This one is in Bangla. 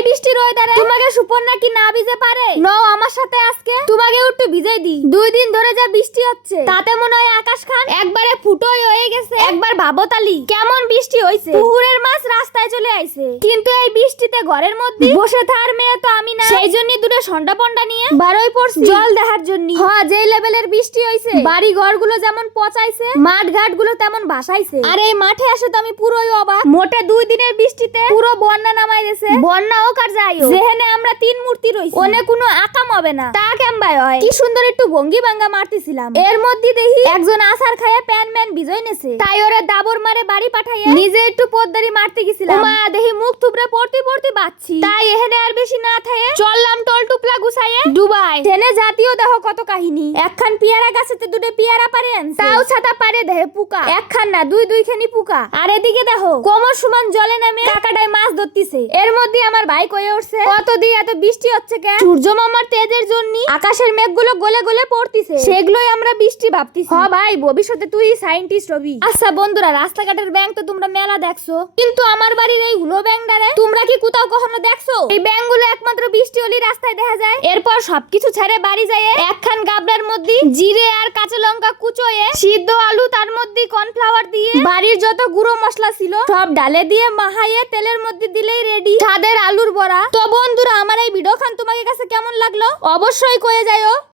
এই বৃষ্টির ওয়েদারে তোমাকে সুপর্ণা কি না ভিজে পারে? নও আমার সাথে আজকে তোমাকে একটু ভিজাই দি। 2 দিন ধরে যা বৃষ্টি হচ্ছে তাতে মনে হয় আকাশ খান একবারে ফুটোই হয়ে গেছে। একবার ভাবতালি কেমন বৃষ্টি হইছে, পুকুরের মাছ রাস্তায় চলে আইছে। কিন্তু এই বৃষ্টিতে ঘরের মধ্যে বসে থাকার মেয়ে তো আমি না, সেই জন্য দূরে সন্ডা পন্ডা নিয়ে বারোই পড়ছি জল দেখার জন্য। হ্যাঁ, যে লেভেলের বৃষ্টি হইছে, বাড়ি ঘরগুলো যেমন পচাইছে, মাঠ ঘাট গুলো তেমন ভাসাইছে। আর এই মাঠে আসে তো আমি পুরোই অবাক। মোটে 2 দিনের বৃষ্টিতে পুরো বন্যা নামাই গেছে। বন্যা হোক আর যাই হোক, যেখানে আমরা 3 মূর্তি রইছি ওনে কোনো আকাম হবে না। তা কেমবাই হয়, কি সুন্দর একটু ভঙ্গি ভাঙ্গা মারতেছিলাম। এর মধ্যে দেখি একজন আসার খায়া প্যান ম্যান ভিজই নেছে। তাই ওরে দাবর মারে বাড়ি পাঠাইয়া নিজে একটু পদ্দারি মারতে গেছিলাম। মা দেখি মুখ থুবড়ে পড়তে পড়তে বাচ্ছি। তাই এখানে আর বেশি না থাকে চললাম টল টুপলা গুছাইয়ে দুবাই। ট্রেনে জাতীয় দেহ কত কাহিনী। একখান পিয়ারা গাছেতে 2টে পিয়ারা পারে আনছে, তাও ছাতা পারে দেহে পুকা। একখান না 2 খানি পুকা। আর এদিকে দেখো কোমর সমান জলে নামে কাকাটায় মাছ ধরতিছে। এর মধ্যে আমার ভাই কয়ে উঠছে, কত দিয়ে এত বৃষ্টি হচ্ছে কেন? সূর্য মামার তেজের জন্য আকাশের মেঘগুলো গলে গলে পড়তিছে, সেগুলোই আমরা বৃষ্টি ভাবতিছি। হ ভাই, ভবিষ্যতে তুই সায়েন্টিস্ট হবি। আচ্ছা বন্ধুরা, রাস্তাঘাটের ব্যাঙ তো তোমরা মেলা দেখছো, কিন্তু আমার বাড়ির এই হুলো ব্যাঙটারে তোমরা কি কোথাও কখনো দেখছো? এই ব্যাঙগুলো একমাত্র বৃষ্টি হলে রাস্তায় দেখা যায়। এরপর সবকিছু ছেড়ে বাড়ি যায় একখান গাবলার মধ্যে জিরে আর কাঁচা লঙ্কা কুচোয়ে, সিদ্ধ আলু, তার মধ্যে কর্নফ্লাওয়ার দিয়ে বাড়ির যত গুঁড়ো মশলা ছিল সব ডালে দিয়ে মাখাইয়ে তেলের মধ্যে দিলেই রেডি ছাদের আলুর বড়া। তো বন্ধুরা, আমার এই ভিডিও খান তোমাদের কাছে কেমন লাগলো অবশ্যই কয়ে যাও।